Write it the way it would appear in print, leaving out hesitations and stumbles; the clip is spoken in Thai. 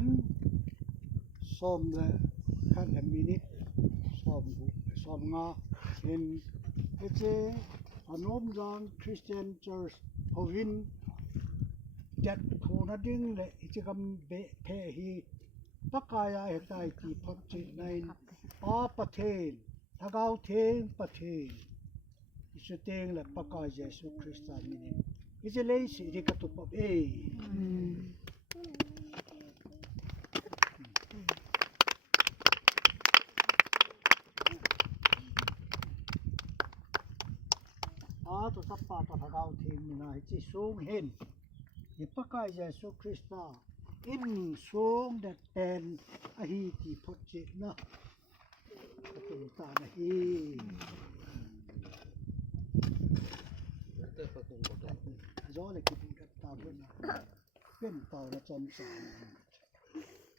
นส้มและคันและมินิส้มงาเห็นเจพนมดอนคริสเตียนเจิร์ชพวินจัดโคนาดิงและกิจกรรมเบเพฮีปะกายาเหตุการณ์ที่พบเจอในประเทศทางเอาเทงประเทศอิสเตงและปะกายเยซูคริสต์มินิอิสเลสิริกตุปเอตัวสัปปะตะกาวเทงมินาจิสูงเห็นอิปะกายเยซูคริสต์อินสูงเด็ดแอนอหีที่พบเจนะตุตานะฮีจอเลยคิดกับตาเพิ่นเป็นต่อละจอมสาร